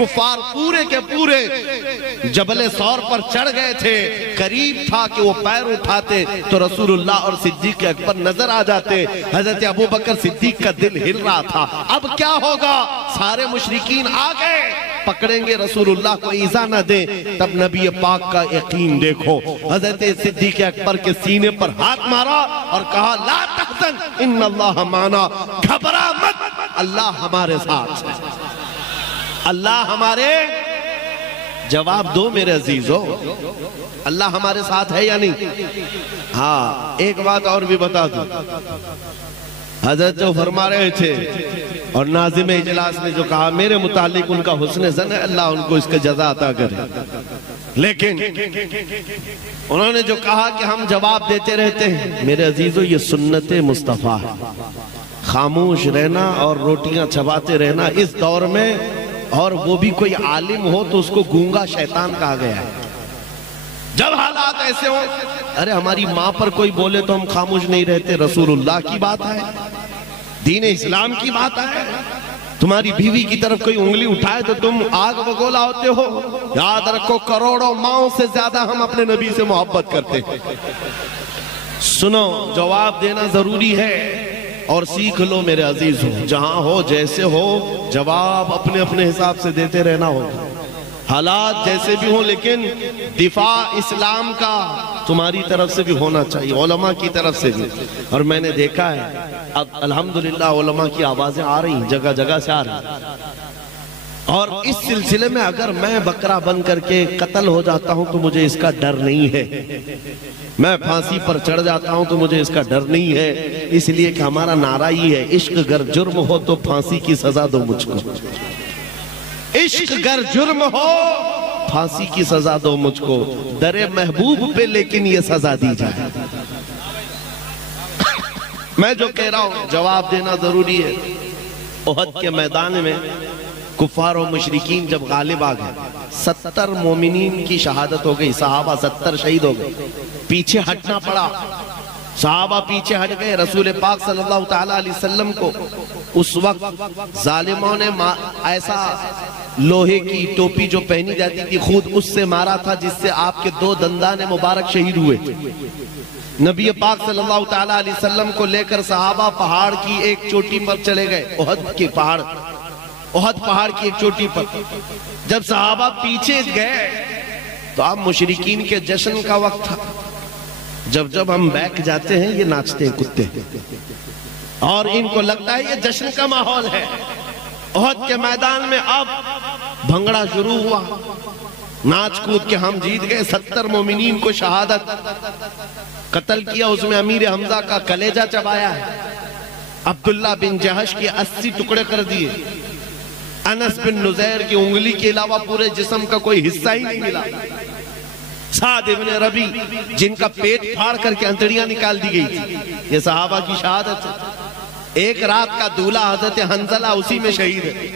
کفار پورے کے پورے جبل ثور پر چڑھ گئے تھے، قریب تھا کہ وہ پیر اٹھاتے تو رسول اللہ اور صدیق اکبر نظر آ جاتے۔ حضرت ابوبکر صدیق کا دل ہل رہا تھا، اب کیا ہوگا؟ سارے مشرکین آ گئے، پکڑیں گے رسول اللہ کو ایذا نہ دیں۔ تب نبی پاک کا یقین دیکھو، حضرت صدیق اکبر کے سینے پر ہاتھ مارا اور کہا لا تحزن ان اللہ معنا، گھبرا مت، اللہ ہمارے ساتھ ہے، اللہ ہمارے۔ جواب دو میرے عزیزو، اللہ ہمارے ساتھ ہے یا نہیں؟ ہاں ایک بات اور بھی بتا دوں، حضرت جو فرما رہے تھے اور ناظم اجلاس نے جو کہا میرے متعلق ان کا حسن ظن ہے، اللہ ان کو اس کا جزا عطا کرے، لیکن انہوں نے جو کہا کہ ہم جواب دیتے رہتے ہیں، میرے عزیزو یہ سنت مصطفیٰ ہے، خاموش رہنا اور روٹیاں چباتے رہنا اس دور میں، اور وہ بھی کوئی عالم ہو تو اس کو گونگا شیطان کہا گیا ہے۔ جب حالات ایسے ہو، ارے ہماری ماں پر کوئی بولے تو ہم خاموش نہیں رہتے، رسول اللہ کی بات ہے، دین اسلام کی بات ہے، تمہاری بیوی کی طرف کوئی انگلی اٹھائے تو تم آگ بگولا ہوتے ہو۔ یاد رکھو کروڑوں ماؤں سے زیادہ ہم اپنے نبی سے محبت کرتے ہیں۔ سنو، جواب دینا ضروری ہے اور سیکھ لو میرے عزیز ہو، جہاں ہو جیسے ہو جواب اپنے اپنے حساب سے دیتے رہنا ہوگا، حالات جیسے بھی ہوں، لیکن دفاع اسلام کا تمہاری طرف سے بھی ہونا چاہیے، علماء کی طرف سے بھی۔ اور میں نے دیکھا ہے اب الحمدللہ علماء کی آوازیں آ رہی ہیں، جگہ جگہ سے آ رہی ہیں، اور اس سلسلے میں اگر میں بکرا بن کر کے قتل ہو جاتا ہوں تو مجھے اس کا ڈر نہیں ہے، میں پھانسی پر چڑھ جاتا ہوں تو مجھے اس کا ڈر نہیں ہے، اس لیے کہ ہمارا نعرہ ہی ہے عشق گر جرم ہو تو پھانسی کی سزا دو مجھ کو، عشق گر جرم ہو پھانسی کی سزا دو مجھ کو، در محبوب پہ لیکن یہ سزا دی جائے۔ میں جو کہہ رہا ہوں جواب دینا ضروری ہے۔ احد کے میدان میں کفار و مشرکین جب غالب آ گئے، 70 مومنین کی شہادت ہو گئی، صحابہ 70 شہید ہو گئے، پیچھے ہٹنا پڑا، صحابہ پیچھے ہٹ گئے۔ رسول پاک صلی اللہ تعالیٰ علیہ وسلم کو اس وقت ظالموں نے ایسا لوہے کی ٹوپی جو پہنی جاتی تھی خود اس سے مارا تھا جس سے آپ کے 2 دندان مبارک شہید ہوئے۔ نبی پاک صلی اللہ تعالیٰ علیہ وسلم کو لے کر صحابہ پہاڑ کی ایک چوٹی پر چلے گئے، احد کے پہاڑ، احد پہاڑ کی ایک چوٹی پر۔ جب صحابہ پیچھے گئے تو اب مشرکین کے جشن کا وقت تھا، جب ہم بیٹھ جاتے ہیں یہ ناچتے ہیں کتے، اور ان کو لگتا ہے یہ جشن کا ماحول ہے۔ احد کے میدان میں اب بھنگڑا شروع ہوا، ناچ کود کے ہم جیت گئے، 70 مومنین کو شہادت، قتل کیا، اس میں امیر حمزہ کا کلیجہ چبایا ہے، عبداللہ بن جہش کے 80 ٹکڑے کر دیے، انس بن نزیر کی انگلی کے علاوہ پورے جسم کا کوئی حصہ ہی نہیں ملا، سعد ابن ربی جن کا پیٹ پھاڑ کر کے انتڑیاں نکال دی گئی تھی، یہ صحابہ کی شہادت ہے۔ ایک رات کا دولہ حضرت حنظلہ اسی میں شہید ہے۔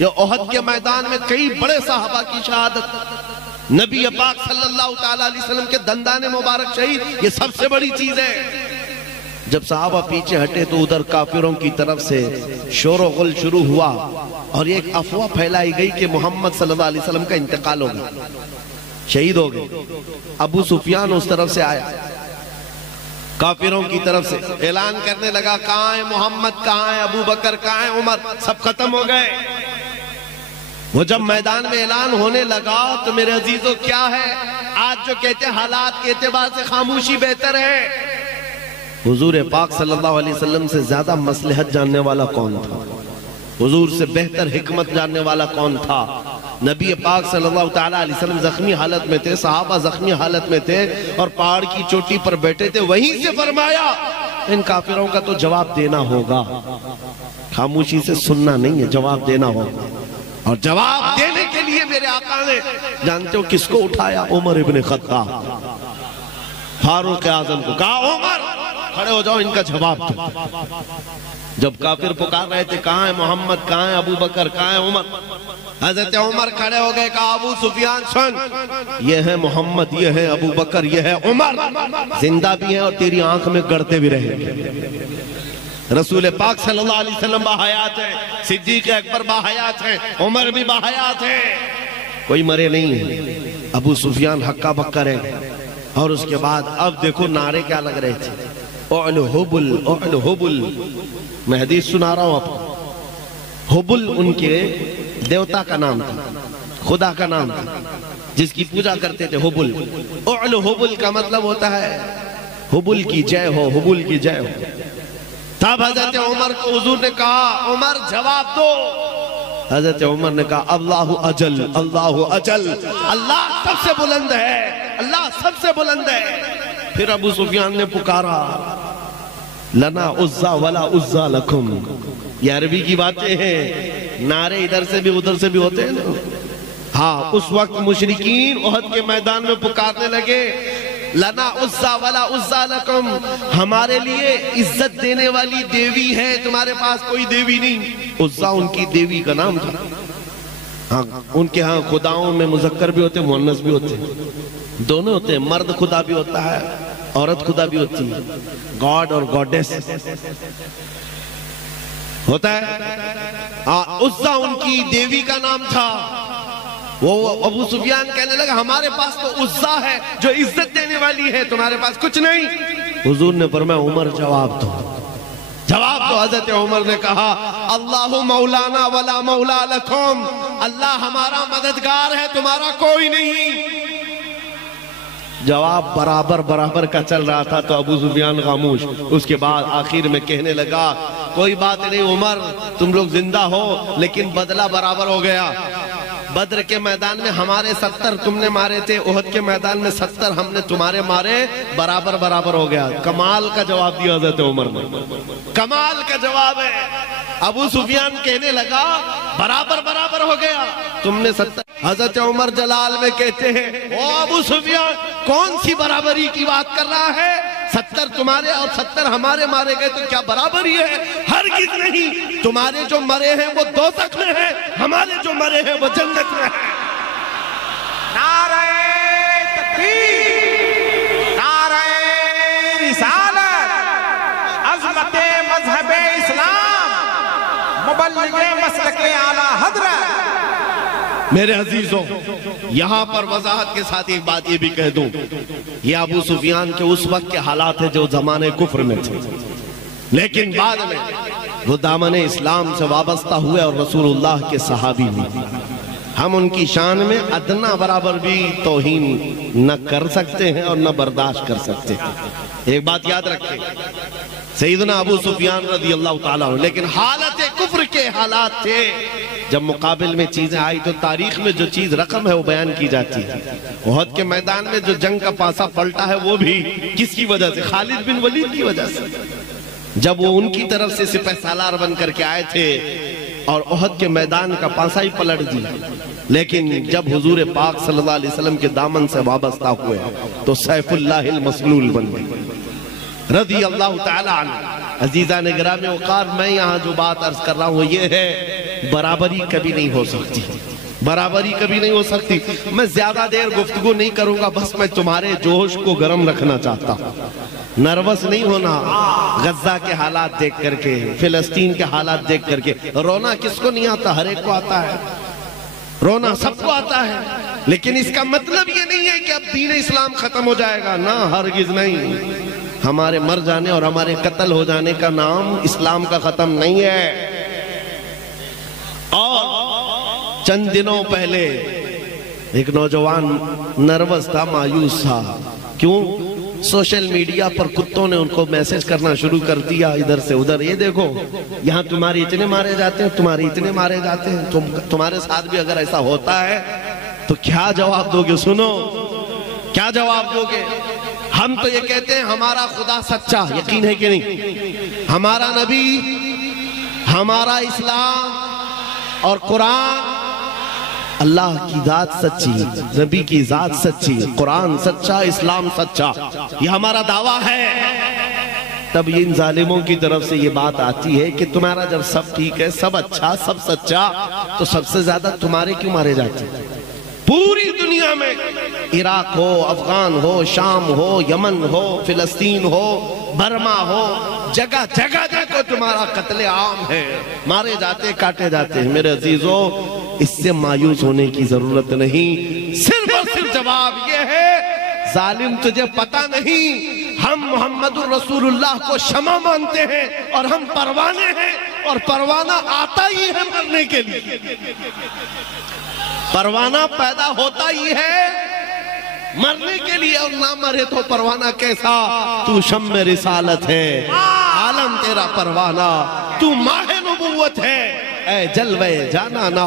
یہ احد کے میدان میں کئی بڑے صحابہ کی شہادت، نبی پاک صلی اللہ تعالیٰ علیہ وسلم کے دندان مبارک شہید، یہ سب سے بڑی چیز ہے۔ جب صحابہ پیچھے ہٹے تو ادھر کافروں کی طرف سے شور و غل شروع ہوا اور ایک افواہ پھیلائی گئی کہ محمد صلی اللہ علیہ وسلم کا انتقال ہو گیا، شہید ہو گئے۔ ابو سفیان اس طرف سے آیا، کافروں کی طرف سے اعلان کرنے لگا کہاں ہے محمد، کہاں ہے ابو بکر، کہاں ہے عمر، سب ختم ہو گئے۔ وہ جب میدان میں اعلان ہونے لگا تو میرے عزیزو کیا ہے، آج جو کہتے ہیں حالات کے اعتبار سے خاموشی بہتر ہے، حضور پاک صلی اللہ علیہ وسلم سے زیادہ مصلحت جاننے والا کون تھا، حضور سے بہتر حکمت جاننے والا کون تھا؟ نبی پاک صلی اللہ تعالیٰ علیہ وسلم زخمی حالت میں تھے، صحابہ زخمی حالت میں تھے اور پہاڑ کی چوٹی پر بیٹھے تھے، وہیں سے فرمایا ان کافروں کا تو جواب دینا ہوگا، خاموشی سے سننا نہیں ہے، جواب دینا ہوگا۔ اور جواب دینے کے لیے میرے آقا نے جانتے ہو کس کو اٹھایا؟ عمر ابن خطاب، فاروق اعظم کو کہا عمر کھڑے ہو جاؤ، ان کا جواب دو۔ جب کافر پکار رہے تھے کہاں ہے محمد، کہاں ہے ابو بکر، کہاں ہے عمر، حضرت عمر کھڑے ہو گئے، کہا ابو سفیان سن، یہ ہے محمد، یہ ہے ابو بکر، یہ ہے عمر، زندہ بھی ہیں اور تیری آنکھ میں گڑتے بھی رہیں گے۔ رسول پاک صلی اللہ علیہ وسلم باحیات ہیں، صدیق اکبر باحیات ہیں، عمر بھی باحیات ہیں، کوئی مرے نہیں ہیں۔ ابو سفیان ہکا بکا رہ گئے، اور اس کے بعد اب دیکھو نعرے کیا لگ رہے تھے، اعلو حبل اعلو حبل۔ میں حدیث سنا رہا ہوں آپ کو۔ حبل ان کے دیوتا کا نام تھا، خدا کا نام تھا، جس کی پوجا کرتے تھے، حبل۔ اعلو حبل کا مطلب ہوتا ہے حبل کی جے ہو، حبل کی جے ہو۔ تب حضرت عمر کو حضور نے کہا عمر جواب دو۔ حضرت عمر نے کہا اللہ اجل اللہ اجل، اللہ سب سے بلند ہے، اللہ سب سے بلند ہے۔ پھر ابو سفیان نے پکارا لنا عزا ولا عزا لکم۔ یہ عربی کی باتیں ہیں، نعرے ادھر سے بھی ادھر سے بھی ہوتے ہیں نا۔ ہاں اس وقت مشرکین احد کے میدان میں پکارنے لگے لنا عزا ولا عزا لکم، ہمارے لیے عزت دینے والی دیوی ہے، تمہارے پاس کوئی دیوی نہیں۔ عزا ان کی دیوی کا نام تھا۔ ہاں ان کے ہاں خداؤں میں مذکر بھی ہوتے ہیں، مؤنث بھی ہوتے ہیں، دونوں ہوتے ہیں، مرد خدا بھی ہوتا ہے، عورت خدا بھی ہوتی ہے، گاڈ اور گاڈیس ہوتا ہے۔ عزا ان کی دیوی کا نام تھا۔ وہ ابو سفیان کہنے لگا ہمارے پاس تو عزا ہے جو عزت دینے والی ہے، تمہارے پاس کچھ نہیں۔ حضور نے فرمایا عمر جواب دو، جواب دو۔ حضرت عمر نے کہا اللہ مولانا ولا مولا لکم، اللہ ہمارا مددگار ہے، تمہارا کوئی نہیں۔ جواب برابر برابر کا چل رہا تھا تو ابو سفیان خاموش۔ اس کے بعد آخر میں کہنے لگا کوئی بات نہیں عمر، تم لوگ زندہ ہو لیکن بدلہ برابر ہو گیا۔ بدر کے میدان میں ہمارے 70 تم نے مارے تھے، احد کے میدان میں 70 ہم نے تمہارے مارے، برابر برابر ہو گیا۔ کمال کا جواب دیا حضرت عمر نے، کمال کا جواب ہے۔ ابو سفیان کہنے لگا برابر برابر ہو گیا، تم نے 70۔ حضرت عمر جلال میں کہتے ہیں او ابو سفیان کون سی برابری کی بات کر رہا ہے؟ 70 تمہارے اور 70 ہمارے مارے گئے تو کیا برابری ہے؟ ہرگز نہیں، تمہارے جو مرے ہیں وہ دوزخ میں ہیں، ہمارے جو مرے ہیں وہ جنت میں ہیں۔ نعرہ تکبیر، نعرہ رسالت، عظمت مذہب اسلام، مبلغ مسلک اعلیٰ حضرت۔ میرے عزیزوں یہاں پر وضاحت کے ساتھ ایک بات یہ بھی کہہ دوں، یہ ابو سفیان کے اس وقت کے حالات ہیں جو زمانے کفر میں تھے، لیکن بعد میں وہ دامن اسلام سے وابستہ ہوئے اور رسول اللہ کے صحابی ہوئے۔ ہم ان کی شان میں ادنا برابر بھی توہین نہ کر سکتے ہیں اور نہ برداشت کر سکتے ہیں۔ ایک بات یاد رکھیں، سیدنا ابو سفیان رضی اللہ تعالیٰ عنہ، لیکن حالت کفر کے حالات تھے۔ جب مقابل میں چیزیں آئی تو تاریخ میں جو چیز رقم ہے وہ بیان کی جاتی ہے۔ احد کے میدان میں جو جنگ کا پاسا پلٹا ہے وہ بھی کس کی وجہ سے؟ خالد بن ولید کی وجہ سے، جب وہ ان کی طرف سے سپہ سالار بن کر کے آئے تھے اور احد کے میدان کا پاسا ہی پلٹ دیا۔ لیکن جب حضور پاک صلی اللہ علیہ وسلم کے دامن سے وابستہ ہوئے تو سیف اللہ المسلول بن گئے رضی اللہ تعالیٰ عنہ۔ عزیزان گرامی وقار، میں یہاں جو بات عرض کر رہا ہوں یہ ہے برابری کبھی نہیں ہو سکتی، برابری کبھی نہیں ہو سکتی۔ میں زیادہ دیر گفتگو نہیں کروں گا، بس میں تمہارے جوش کو گرم رکھنا چاہتا ہوں۔ نروس نہیں ہونا غزہ کے حالات دیکھ کر کے، فلسطین کے حالات دیکھ کر کے۔ رونا کس کو نہیں آتا؟ ہر ایک کو آتا ہے، رونا سب کو آتا ہے، لیکن اس کا مطلب یہ نہیں ہے کہ اب دین اسلام ختم ہو جائے گا، نہ ہرگز نہیں۔ ہمارے مر جانے اور ہمارے قتل ہو جانے کا نام اسلام کا ختم نہیں ہے۔ اور چند دنوں پہلے ایک نوجوان نروس تھا، مایوس تھا، کیوں؟ سوشل میڈیا پر کتوں نے ان کو میسج کرنا شروع کر دیا ادھر سے ادھر، یہ دیکھو یہاں تمہارے اتنے مارے جاتے ہیں، تمہارے اتنے مارے جاتے ہیں، تمہارے ساتھ بھی اگر ایسا ہوتا ہے تو کیا جواب دو گے؟ سنو کیا جواب دو گے؟ ہم تو یہ کہتے ہیں ہمارا خدا سچا، یقین ہے کہ نہیں؟ ہمارا نبی، ہمارا اسلام اور قرآن، اللہ کی ذات سچی، نبی کی ذات سچی، قرآن سچا، اسلام سچا، یہ ہمارا دعویٰ ہے۔ تب ان ظالموں کی طرف سے یہ بات آتی ہے کہ تمہارا جب سب ٹھیک ہے، سب اچھا، سب سچا، تو سب سے زیادہ تمہارے کیوں مارے جاتے ہیں؟ پوری دنیا میں عراق ہو، افغان ہو، شام ہو، یمن ہو، فلسطین ہو، برما ہو، جگہ جگہ دیکھو تمہارا قتل عام ہے، مارے جاتے کاٹے جاتے ہیں۔ میرے عزیزو، اس سے مایوس ہونے کی ضرورت نہیں، صرف اور صرف جواب یہ ہے ظالم تجھے پتہ نہیں، ہم محمد الرسول اللہ کو شمع مانتے ہیں اور ہم پروانے ہیں، اور پروانہ آتا ہی ہے مرنے کے لیے، پروانہ پیدا ہوتا ہی ہے مرنے کے لیے، اور نہ مرے تو پروانہ کیسا؟ تو شمع رسالت ہے، عالم تیرا پروانہ، تو ماہ نبوت ہے، اے جلوے جانانا۔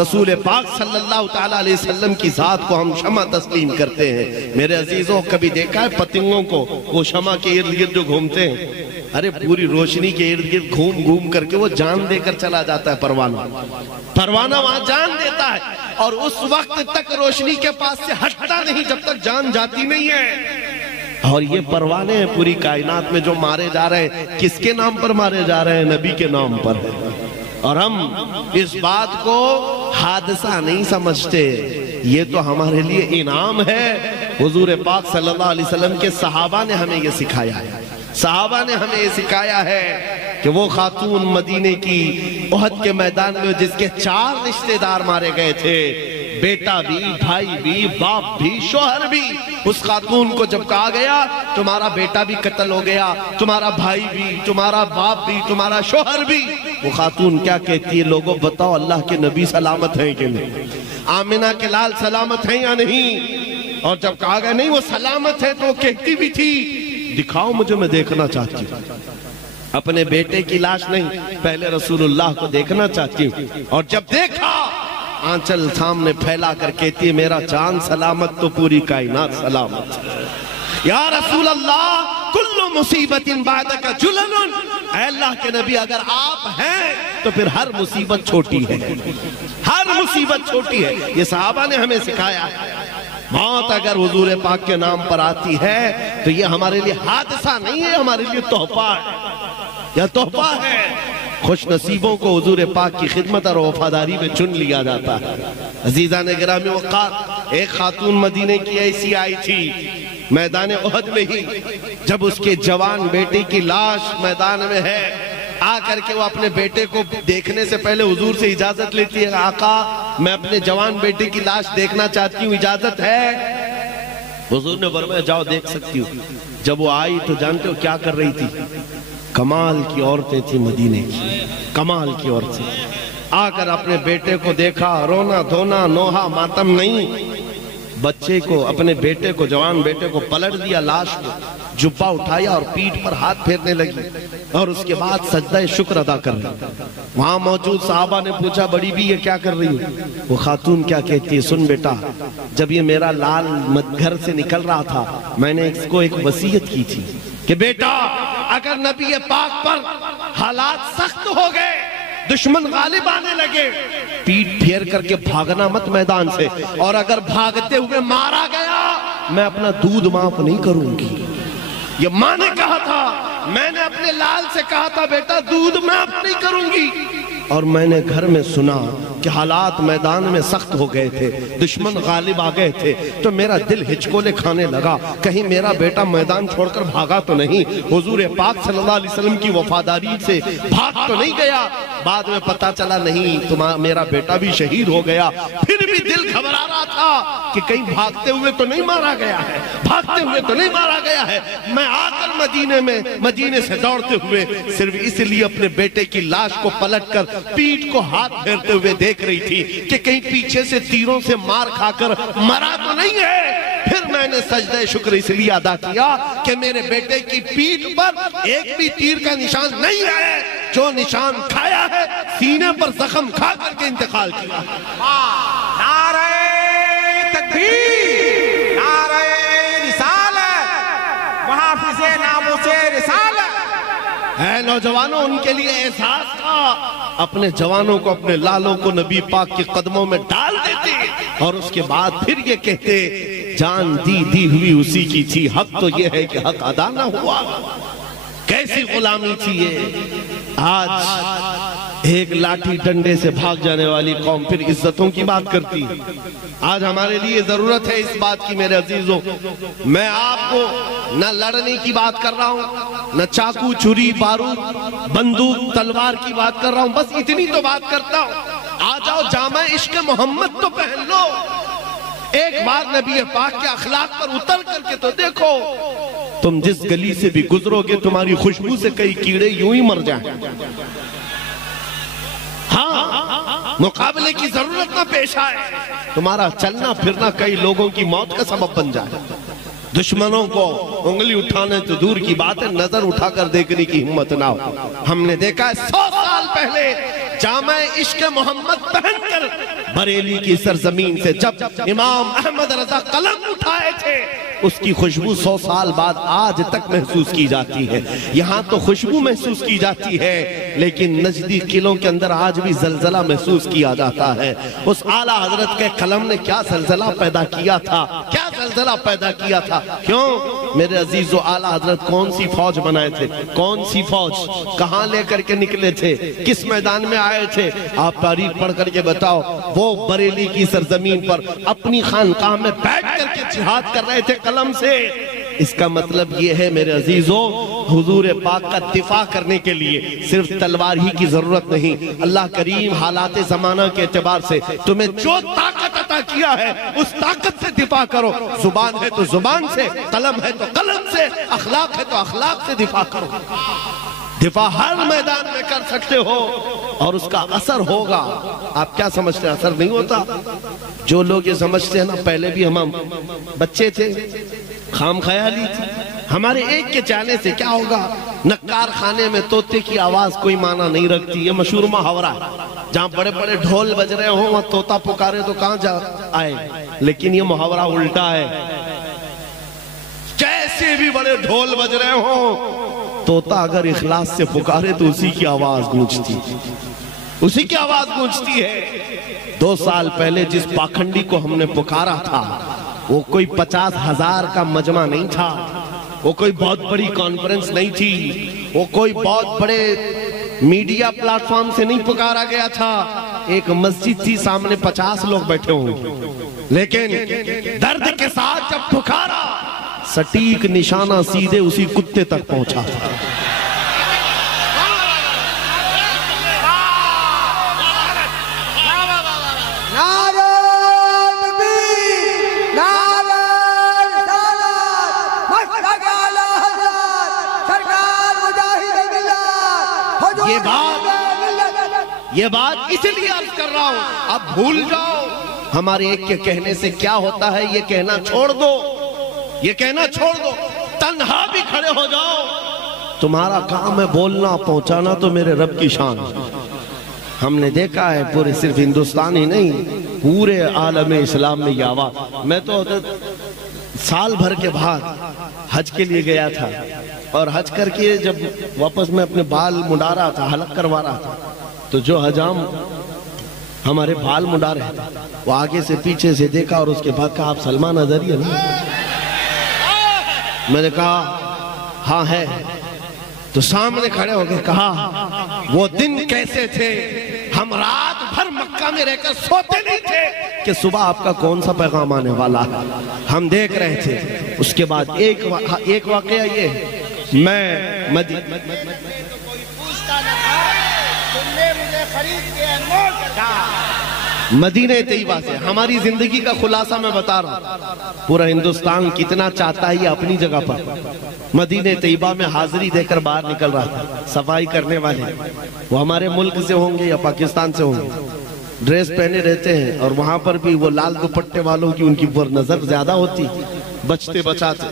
رسول پاک صلی اللہ تعالیٰ علیہ وسلم کی ذات کو ہم شمع تسلیم کرتے ہیں۔ میرے عزیزوں، کبھی دیکھا ہے پتنگوں کو وہ شمع کے ارد گرد جو گھومتے ہیں؟ ارے پوری روشنی کے ارد گرد گھوم گھوم کر کے وہ جان دے کر چلا جاتا ہے پروانہ، پروانہ وہاں جان دیتا ہے، اور اس وقت تک روشنی کے پاس سے ہٹتا نہیں جب تک جان جاتی نہیں ہے۔ اور یہ پروانے ہیں پوری کائنات میں جو مارے جا رہے ہیں، کس کے نام پر مارے جا رہے ہیں؟ نبی کے نام پر، اور ہم اس بات کو حادثہ نہیں سمجھتے، یہ تو ہمارے لیے انعام ہے۔ حضور پاک صلی اللہ علیہ وسلم کے صحابہ نے ہمیں یہ سکھایا ہے، صحابہ نے ہمیں یہ سکھایا ہے کہ وہ خاتون مدینے کی احد کے میدان میں جس کے 4 رشتہ دار مارے گئے تھے، بیٹا بھی، بھائی بھی، باپ بھی، شوہر بھی، اس خاتون کو جب کہا گیا تمہارا بیٹا بھی قتل ہو گیا، تمہارا بھائی بھی، تمہارا باپ بھی، تمہارا شوہر بھی، وہ خاتون کیا کہتی ہے؟ لوگوں بتاؤ اللہ کے نبی سلامت ہیں کہ نہیں؟ آمنہ کے لال سلامت ہیں یا نہیں؟ اور جب کہا گیا نہیں وہ سلامت ہے، تو وہ کہتی بھی تھی دکھاؤ مجھے، میں دیکھنا چاہتی ہوں، اپنے بیٹے کی لاش نہیں، پہلے رسول اللہ کو دیکھنا چاہتی ہوں۔ اور جب دیکھا آنچل سامنے پھیلا کر کہتی ہے میرا چاند سلامت تو پوری کائنات سلامت، یا رسول اللہ کل مصیبت بعدک جلل، اے اللہ کے نبی اگر آپ ہیں تو پھر ہر مصیبت چھوٹی ہے، ہر مصیبت چھوٹی ہے۔ یہ صحابہ نے ہمیں سکھایا ہے، موت اگر حضور پاک کے نام پر آتی ہے تو یہ ہمارے لیے حادثہ نہیں ہے، ہمارے لیے تحفہ ہے، یہ تحفہ ہے۔ خوش نصیبوں کو حضور پاک کی خدمت اور وفاداری میں چن لیا جاتا ہے۔ عزیزان گرامی وقار، ایک خاتون مدینے کی ایسی آئی تھی میدان احد میں ہی، جب اس کے جوان بیٹے کی لاش میدان میں ہے، آ کر کے وہ اپنے بیٹے کو دیکھنے سے پہلے حضور سے اجازت لیتی ہے، آقا میں اپنے جوان بیٹے کی لاش دیکھنا چاہتی ہوں، اجازت ہے؟ حضور نے فرمایا جاؤ دیکھ سکتی ہوں۔ جب وہ آئی تو جانتے ہو کیا کر رہی تھی؟ کمال کی عورتیں تھیں مدینے کی، کمال کی عورتیں، آ کر اپنے بیٹے کو دیکھا، رونا دھونا نوحہ ماتم نہیں، بچے کو، اپنے بیٹے کو، جوان بیٹے کو پلٹ دیا، لاش کو جبہ اٹھایا اور پیٹھ پر ہاتھ پھیرنے لگی، اور اس کے بعد سجدہ شکر ادا کر رہی۔ وہاں موجود صحابہ نے پوچھا بڑی بھی یہ کیا کر رہی ہو؟ وہ خاتون کیا کہتی ہے؟ سن بیٹا، جب یہ میرا لال گھر سے نکل رہا تھا میں نے اس کو ایک وصیت کی تھی کہ بیٹا اگر نبی پاک پر حالات سخت ہو گئے، دشمن غالب آنے لگے، پیٹ پھیر کر کے بھاگنا مت میدان سے، اور اگر بھاگتے ہوئے مارا گیا میں اپنا دودھ معاف نہیں کروں گی۔ یہ ماں نے کہا تھا، میں نے اپنے لال سے کہا تھا بیٹا دودھ معاف نہیں کروں گی، اور میں نے گھر میں سنا کہ حالات میدان میں سخت ہو گئے تھے، دشمن غالب آ گئے تھے، تو میرا دل ہچکولے کھانے لگا، کہیں میرا بیٹا میدان چھوڑ کر بھاگا تو نہیں، حضور پاک صلی اللہ علیہ وسلم کی وفاداری سے بھاگ تو نہیں گیا۔ بعد میں پتا چلا نہیں میرا بیٹا بھی شہید ہو گیا، پھر بھی دل گھبرا رہا تھا کہ کہیں بھاگتے ہوئے تو نہیں مارا گیا ہے، بھاگتے ہوئے تو نہیں مارا گیا ہے۔ میں آ کر مدینے سے دوڑتے ہوئے صرف اس لیے اپنے بیٹے کی لاش کو پلٹ کر پیٹھ کو ہاتھ پھیرتے ہوئے دیکھ رہی تھی کہ کہیں پیچھے سے تیروں سے مار کھا کر مرا تو نہیں ہے۔ پھر میں نے سجدہ شکر اس لیے ادا کیا کہ میرے بیٹے کی پیٹھ پر ایک بھی تیر کا نشان نہیں ہے، جو نشان کھایا ہے سینے پر زخم کھا کر کے انتقال کیا۔ نعرہ تکبیر، نعرہ رسالت، محافظ ناموس رسالت۔ اے نوجوانوں، ان کے لیے احساس تھا، اپنے جوانوں کو، اپنے لالوں کو نبی پاک کے قدموں میں ڈال دیتے، اور اس کے بعد پھر یہ کہتے جان دی ہوئی اسی کی تھی، حق تو یہ ہے کہ حق ادا نہ ہوا۔ کیسی غلامی تھی یہ! آج ایک لاٹھی ڈنڈے سے بھاگ جانے والی قوم پھر عزتوں کی بات کرتی ہے۔ آج ہمارے لیے ضرورت ہے اس بات کی میرے عزیزوں، میں آپ کو نہ لڑنے کی بات کر رہا ہوں، نہ چاقو چھری بارود بندوق تلوار کی بات کر رہا ہوں، بس اتنی تو بات کرتا ہوں، آ جاؤ جامع عشق محمد تو پہن لو، ایک بار نبی پاک کے اخلاق پر اتر کر کے تو دیکھو، تم جس گلی سے بھی گزرو گے تمہاری خوشبو سے کئی کیڑے یوں ہی مر جائیں۔ ہاں مقابلے کی ضرورت نہ پیش آئے، تمہارا چلنا پھرنا کئی لوگوں کی موت کا سبب بن جائے، دشمنوں کو انگلی اٹھانے تو دور کی بات ہے، نظر اٹھا کر دیکھنے کی ہمت نہ ہو۔ ہم نے دیکھا ہے 100 سال پہلے جامع عشق محمد پہن کر بریلی کی سرزمین سے جب امام احمد رضا قلم اٹھائے تھے، اس کی خوشبو 100 سال بعد آج تک محسوس کی جاتی ہے۔ یہاں تو خوشبو محسوس کی جاتی ہے، لیکن نجدی قلعوں کے اندر آج بھی زلزلہ محسوس کیا جاتا ہے۔ اس اعلیٰ حضرت کے قلم نے کیا زلزلہ پیدا کیا تھا، کیا زلزلہ پیدا کیا تھا۔ کیوں میرے عزیزو، اعلیٰ حضرت کون سی فوج بنائے تھے، کون سی فوج، کہاں لے کر کے نکلے تھے، کس میدان میں آئے تھے، آپ تاریخ پڑھ کر کے بتاؤ۔ وہ بریلی کی سرزمین پر اپنی خانقاہ میں بیٹھ کر کے جہاد کر رہے تھے قلم سے۔ اس کا مطلب یہ ہے میرے عزیزو، حضور پاک کا دفاع کرنے کے لیے صرف تلوار ہی کی ضرورت نہیں، اللہ کریم حالات زمانہ کے اعتبار سے تمہیں جو طاقت عطا کیا ہے اس طاقت سے دفاع کرو، زبان ہے تو زبان سے، قلم ہے تو قلم سے، اخلاق ہے تو اخلاق سے دفاع کرو۔ دفاع ہر میدان میں کر سکتے ہو اور اس کا اثر ہوگا۔ آپ کیا سمجھتے ہیں اثر نہیں ہوتا؟ جو لوگ یہ سمجھتے ہیں نا، پہلے بھی ہم بچے تھے، خام خیالی تھی، ہمارے ایک کے چاہنے سے کیا ہوگا، نکار خانے میں طوطے کی آواز کوئی معنی نہیں رکھتی، یہ مشہور محاورہ ہے، جہاں بڑے بڑے ڈھول بج رہے ہوں وہاں طوطا پکارے تو کہاں جا آئے، لیکن یہ محاورہ الٹا ہے، کیسے بھی بڑے ڈھول بج رہے ہوں، طوطا اگر اخلاص سے پکارے تو اسی کی آواز گونجتی، اسی کی آواز گونجتی ہے۔ 2 سال پہلے جس پاکھنڈی کو ہم نے پکارا تھا، وہ کوئی 50,000 کا مجمع نہیں تھا، وہ کوئی بہت بڑی کانفرنس نہیں تھی، وہ کوئی بہت بڑے میڈیا پلیٹ فارم سے نہیں پکارا گیا تھا، ایک مسجد تھی، سامنے 50 لوگ بیٹھے ہوں، لیکن درد کے ساتھ جب پکارا سٹیک نشانہ سیدھے اسی کتے تک پہنچا تھا۔ یہ بات اس لیے عرض کر رہا ہوں، اب بھول جاؤ ہمارے ایک کے کہنے سے کیا ہوتا ہے، یہ کہنا چھوڑ دو، یہ کہنا چھوڑ دو، تنہا بھی کھڑے ہو جاؤ، تمہارا کام ہے بولنا پہنچانا تو میرے رب کی شان۔ ہم نے دیکھا ہے پورے صرف ہندوستان ہی نہیں، پورے عالم اسلام میں یہ آواز۔ میں تو سال بھر کے بعد حج کے لیے گیا تھا، اور حج کر کے جب واپس میں اپنے بال مڈا رہا تھا، حلق کروا رہا تھا، تو جو حجام ہمارے بال مڈا رہے تھے وہ آگے سے پیچھے سے دیکھا اور اس کے بعد کہا آپ سلمان اظہری ہیں؟ میں نے کہا ہاں ہے۔ تو سامنے کھڑے ہو گئے کہا وہ دن کیسے تھے، ہم رات بھر مکہ میں رہ کر سوتے نہیں تھے کہ صبح آپ کا کون سا پیغام آنے والا ہے، ہم دیکھ رہے تھے۔ اس کے بعد ایک واقعہ یہ، میں مدینہ طیبہ سے ہماری زندگی کا خلاصہ میں بتا رہا ہوں، پورا ہندوستان کتنا چاہتا ہے یہ اپنی جگہ پر۔ مدینہ طیبہ میں حاضری دے کر باہر نکل رہا تھا، صفائی کرنے والے وہ ہمارے ملک سے ہوں گے یا پاکستان سے ہوں گے، ڈریس پہنے رہتے ہیں، اور وہاں پر بھی وہ لال دوپٹے والوں کی ان کی پر نظر زیادہ ہوتی، بچتے بچاتے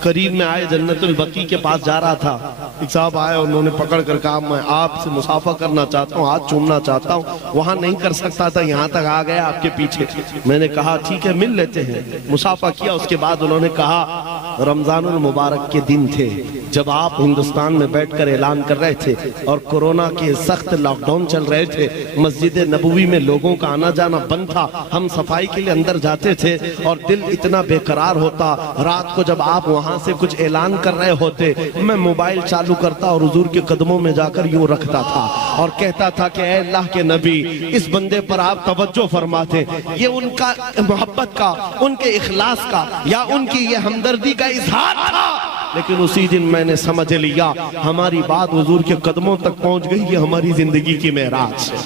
قریب میں آئے، جنت البقیع کے پاس جا رہا تھا، ایک صاحب آئے، انہوں نے پکڑ کر کہا میں آپ سے مصافحہ کرنا چاہتا ہوں، ہاتھ چومنا چاہتا ہوں، وہاں نہیں کر سکتا تھا، یہاں تک آ گیا آپ کے پیچھے۔ میں نے کہا ٹھیک ہے مل لیتے ہیں، مصافحہ کیا، اس کے بعد انہوں نے کہا رمضان المبارک کے دن تھے جب آپ ہندوستان میں بیٹھ کر اعلان کر رہے تھے اور کورونا کے سخت لاک ڈاؤن چل رہے تھے، مسجد نبوی میں لوگوں کا آنا جانا بند تھا، ہم صفائی کے لیے اندر جاتے تھے اور دل اتنا بے قرار ہوتا۔ رات کو جب آپ وہاں سے کچھ اعلان کر رہے ہوتے، میں موبائل چالو کرتا اور حضور کے قدموں میں جا کر یوں رکھتا تھا اور کہتا تھا کہ اے اللہ کے نبی، اس بندے پر آپ توجہ فرماتے۔ یہ ان کا محبت کا، ان کے اخلاص کا یا ان کی یہ ہمدردی کا اظہار تھا۔ لیکن اسی دن میں نے سمجھ لیا ہماری بات حضور کے قدموں تک پہنچ گئی، یہ ہماری زندگی کی معراج ہے۔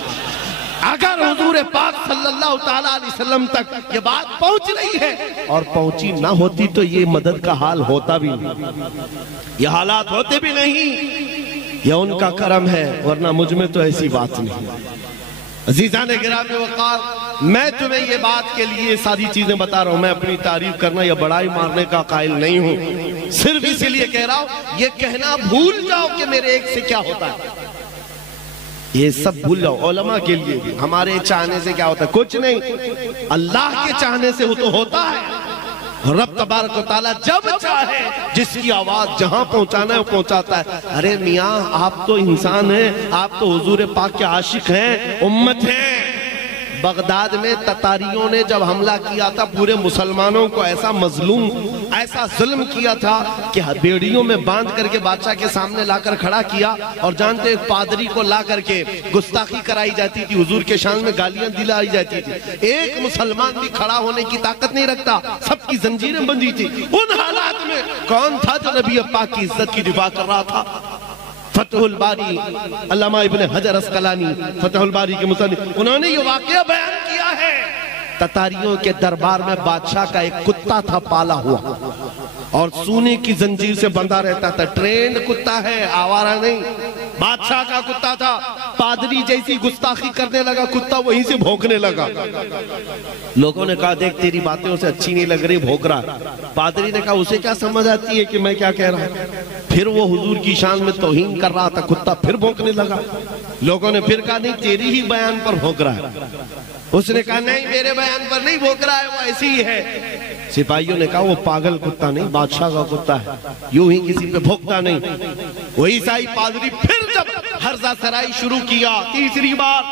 اگر حضور پاک صلی اللہ تعالیٰ علیہ وسلم تک یہ بات پہنچ رہی ہے اور پہنچی نہ ہوتی تو یہ مدد کا حال ہوتا بھی نہیں، یہ حالات ہوتے بھی نہیں۔ یہ ان کا کرم ہے، ورنہ مجھ میں تو ایسی بات نہیں۔ عزیزان گرامی وقار، میں تمہیں یہ بات کے لیے ساری چیزیں بتا رہا ہوں، میں اپنی تعریف کرنا یا بڑائی مارنے کا قائل نہیں ہوں، صرف اسی لیے کہہ رہا ہوں یہ کہنا بھول جاؤ کہ میرے ایک سے کیا ہوتا ہے، یہ سب بھول جاؤ۔ علماء کے لیے بھی ہمارے چاہنے سے کیا ہوتا ہے؟ کچھ نہیں، اللہ کے چاہنے سے وہ تو ہوتا ہے۔ رب تبارک و تعالیٰ جب چاہے جس کی آواز جہاں پہنچانا ہے وہ پہنچاتا ہے۔ ارے میاں، آپ تو انسان ہیں، آپ تو حضور پاک کے عاشق ہیں، امت ہیں۔ بغداد میں تتاریوں نے جب حملہ کیا تھا، پورے مسلمانوں کو ایسا مظلوم، ایسا ظلم کیا تھا کہ بیڑیوں میں باندھ کر کے بادشاہ کے سامنے لا کر کھڑا کیا، اور جانتے ایک پادری کو لا کر کے گستاخی کرائی جاتی تھی، حضور کے شان میں گالیاں دلائی جاتی تھی۔ ایک مسلمان بھی کھڑا ہونے کی طاقت نہیں رکھتا، سب کی زنجیریں بندھی تھی۔ ان حالات میں کون تھا جو نبی پاک کی عزت کی دفاع کر رہا تھا؟ فتح الباری، علامہ ابن حجر اسقلانی فتح الباری کے مصنف، انہوں نے یہ واقعہ بیان کیا ہے۔ تتاریوں کے دربار میں بادشاہ کا ایک کتا تھا پالا ہوا، اور سونے کی زنجیر سے بندھا رہتا تھا، ٹرینڈ کتا ہے، آوارہ نہیں، بادشاہ کا کتا تھا۔ پادری جیسی گستاخی کرنے لگا، کتا وہیں سے بھونکنے لگا۔ لوگوں نے کہا دیکھ تیری باتیں اسے اچھی نہیں لگ رہی، بھونک رہا۔ پادری نے کہا اسے کیا سمجھ آتی ہے کہ میں کیا کہہ رہا ہوں؟ پھر وہ حضور کی شان میں توہین کر رہا تھا، کتا پھر بھونکنے لگا۔ لوگوں نے پھر کہا نہیں تیری ہی بیان پر بھونک رہا ہے۔ اس نے کہا نہیں میرے بیان پر نہیں بھونک رہا ہے، وہ ایسی ہی ہے۔ سپاہیوں نے کہا وہ پاگل کتا نہیں، بادشاہ کا کتا ہے، یوں ہی کسی پہ بھونکتا نہیں۔ وہ عیسائی پادری پھر جب ہرزہ سرائی شروع کیا تیسری بار،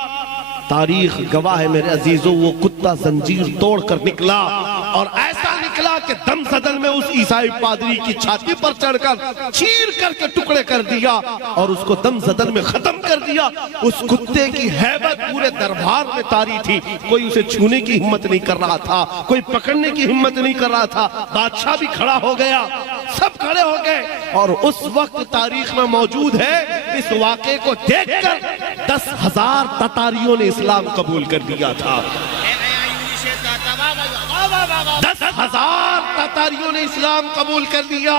تاریخ گواہ ہے میرے عزیزوں، وہ کتا زنجیر توڑ کر نکلا، اور ایسا نکلا کہ دم زدن میں اس عیسائی پادری کی چھاتی پر چڑھ کر چیر کر کے ٹکڑے کر دیا اور اس کو دم زدن میں ختم کر دیا۔ اس کتے کی ہیبت پورے دربار میں طاری تھی، کوئی اسے چھونے کی ہمت نہیں کر رہا تھا، کوئی پکڑنے کی ہمت نہیں کر رہا تھا۔ بادشاہ بھی کھڑا ہو گیا، سب کھڑے ہو گئے، اور اس وقت تاریخ میں موجود ہے اس واقعے کو دیکھ کر 10,000 تتاریوں نے اسلام قبول کر لیا تھا۔ 10,000 تتاریوں نے اسلام قبول کر لیا،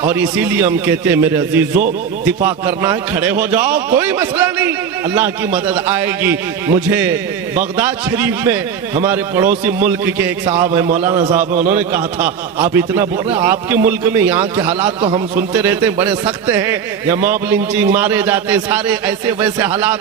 اور اسی لیے ہم کہتے ہیں میرے عزیزوں، دفاع کرنا ہے، کھڑے ہو جاؤ، کوئی مسئلہ نہیں، اللہ کی مدد آئے گی۔ مجھے بغداد شریف میں ہمارے پڑوسی ملک کے ایک صاحب ہیں، مولانا صاحب ہیں، انہوں نے کہا تھا آپ اتنا بول رہے ہیں، آپ کے ملک میں یہاں کے حالات تو ہم سنتے رہتے ہیں، بڑے سخت ہیں، یا موب لنچنگ، مارے جاتے، سارے ایسے ویسے حالات